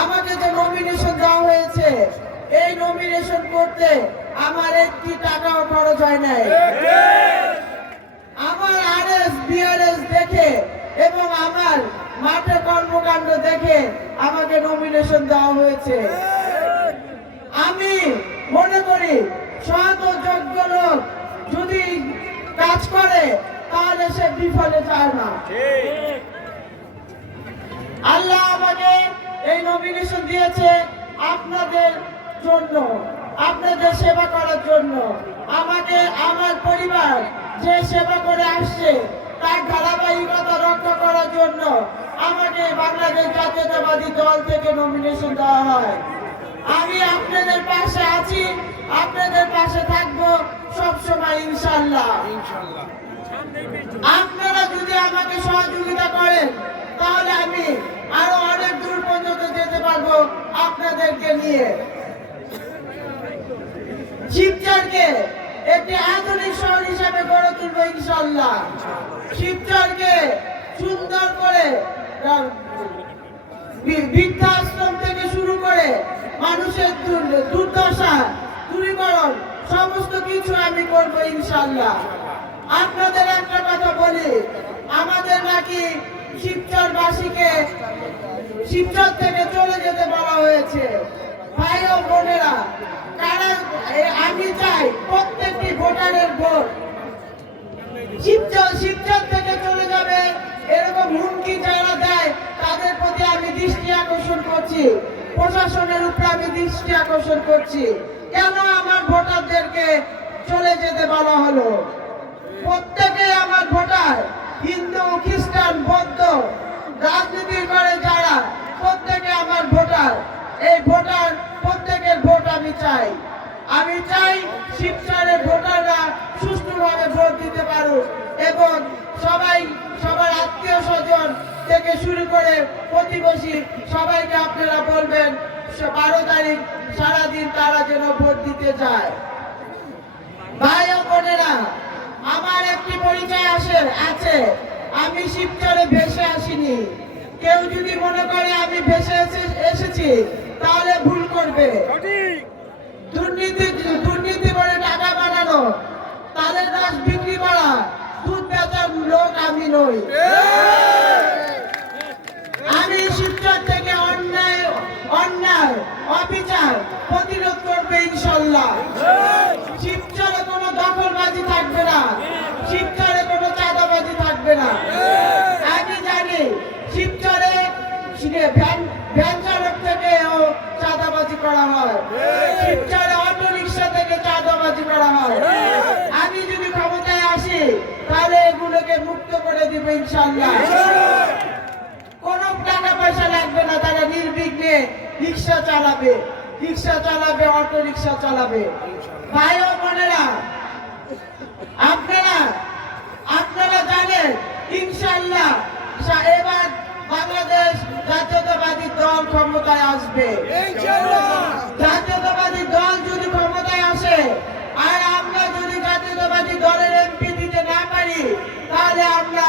আমাকে যে নমিনেশন দেওয়া হয়েছে এই নমিনেশন করতে আমার একটি টাকাও খরচ হয় নাই। আমার আরএস বিআরএস দেখে এবং আমার মাঠে কর্মকাণ্ড দেখে আমাকে নমিনেশন দেওয়া হয়েছে। আমি মনে করি সৎ ও যোগ্য লোক যদি কাজ করে তাহলে সে বিফলে যায় না। আল্লাহ আমাকে এই নমিনেশন দিয়েছে আপনাদের জন্য, আপনাদের সেবা করার জন্য। আমাকে, আমার পরিবার যে সেবা করে আসছে, তার ধারাবাহিকতা রক্ষা করার জন্য আমাকে বাংলাদেশ জাতীয়তাবাদী দল থেকে নমিনেশন দেওয়া হয়। আমি আপনাদের পাশে আছি, আপনাদের পাশে থাকব সবসময় ইনশাল্লাহ। আপনারা যদি আমাকে সহযোগিতা করেন তাহলে আমি আরও অনেক দূর পর্যন্ত যেতে পারব আপনাদেরকে নিয়ে। শিবচরকে একটি আধুনিক শহর হিসাবে গড়ে তুলবো ইনশাল্লাহ শিবচরকে সুন্দর করে বৃদ্ধাশ্রম থেকে শুরু করে মানুষের দুর্দশা, দূরীকরণ, সমস্ত কিছু আমি করব ইনশাল্লাহ আপনাদের একটা কথা বলি, আমাদের নাকি শিবচরবাসীকে শিবচর থেকে চলে যেতে বলা হয়েছে ভাই ও বোনেরা কারা এ- আমি চাই প্রত্যেকটি ভোটারের ভোট শিবচর শিবচর থেকে চলে যাবে এরকম হুমকি যারা দেয় তাদের প্রতি আমি দৃষ্টি আকর্ষণ করছি। প্রশাসনের উপরে আমি দৃষ্টি আকর্ষণ করছি। কেন আমার ভোটারদেরকে চলে যেতে বলা হলো? প্রত্যেকে আমার ভোটার, হিন্দু, খ্রিস্টান, বৌদ্ধ, রাজনীতি করে যারা, প্রত্যেকে আমার ভোটার। এই ভোটার, প্রত্যেকের ভোট আমি চাই। আমি চাই শিবচরের ভোটাররা সুষ্ঠুভাবে ভোট দিতে পারুক এবং সবাই সবার আত্মীয় স্বজন থেকে শুরু করে প্রতিবেশী সবাইকে আপনারা বলবেন বারো তারিখ সারাদিন তারা যেন ভোট দিতে যায়। ভাই বোনেরা, আমার একটি পরিচয় আসে, আছে। আমি শিবচরে ভেসে আসিনি। কেউ যদি মনে করে আমি ভেসে এসে- এসেছি, তাহলে ভুল করবে। দুর্নীতি দুর্নীতি করে টাকা বানানো, তাদের রস বিক্রি করা, দুধ বেচার লোক আমি নই আমি শিবচর থেকে অন্যায় অন্যায় অবিচার প্রতিরোধ করবে ইনশাল্লাহ শিবচরে কোনো দখলবাজি থাকবে না শিবচরে কোনো চাঁদাবাজি থাকবে না আমি জানি শিবচরে শিবে- ভ্যান ভ্যান চালক থেকেও চাঁদাবাজি করা হয় শিবচরে অটো রিক্সা থেকে চাঁদাবাজি করা হয় আমি যদি ক্ষমতায় আসি, তাহলে এগুলোকে মুক্ত করে দিব ইনশাল্লাহ। কোনো টাকা পয়সা লাগবে না, তারা নির্বিঘ্নে রিক্সা চালাবে। রিক্সা চালাবে, অটো রিক্সা চালাবে। ভাই ও বোনেরা, আপনারা আপনারা জানেন, ইনশাল্লাহ, এবার বাংলাদেশ জাতীয়তাবাদী দল ক্ষমতায় আসবে। জাতীয়তাবাদী দল যদি ক্ষমতায় আসে আর আমরা যদি জাতীয়তাবাদী দলের এমপি দিতে না পারি তাহলে আমরা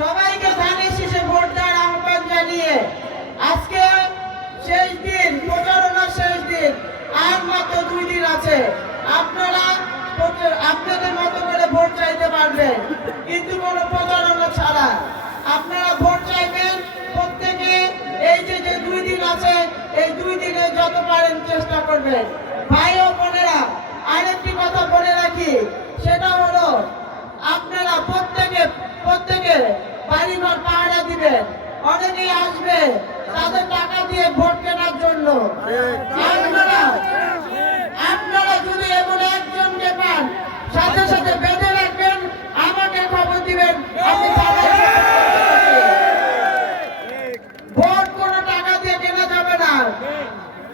সবাইকে ধানের শীষে ভোট দেওয়ার আহ্বান জানিয়ে আজকে শেষ দিন প্রচারণার শেষ দিন, আর মাত্র দুই দিন আছে। আপনারা আপনাদের মতো করে ভোট চাইতে পারবেন, কিন্তু কোনো প্রচারণা ছাড়া। আপনারা ভোট চাইবেন প্রত্যেকে, এই যে যে দুই দিন আছে, এই দুই দিনে যত পারেন চেষ্টা করবেন। ভাই ও বোনেরা, আরেকটি কথা বলে রাখি তাদের টাকা দিয়ে ভোট কেনার জন্য। আপনারা যদি এমন একজনকে পান সাথে সাথে বেঁধে রাখবেন আমাকে খবর দিবেন কোনো টাকা দিয়ে যাবে না।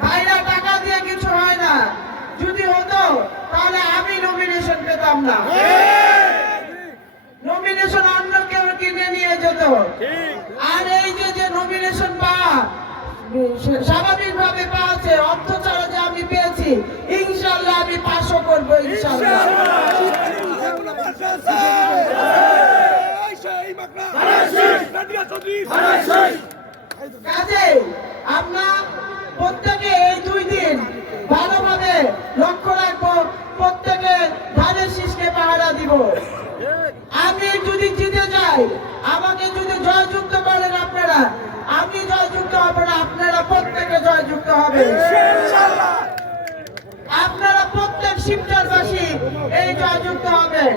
ভাইরা টাকা দিয়ে কিছু হয় না। যদি হতো তাহলে আমি নমিনেশন পেতাম না। নমিনেশন অন্য কেউ কিনে নিয়ে যেত। স্বাভাবিক ভাবে পাওয়াছে অর্থ ছাড়া যে আমি পেয়েছি, ইনশাল্লাহ আমি পাশও করব, ইনশাল্লাহ। কাজে, আমরা প্রত্যেকে এই দুই দিন ভালোভাবে লক্ষ্য রাখব, প্রত্যেকে ধানের শীষকে পাহারা দিব। আমি যদি জিতে যাই আমাকে যদি জয়যুক্ত করেন আপনারা আমি জয়যুক্ত হব না আপনারা প্রত্যেকে জয়যুক্ত হবে। আপনারা প্রত্যেক শিবচারবাসী এই জয়যুক্ত হবেন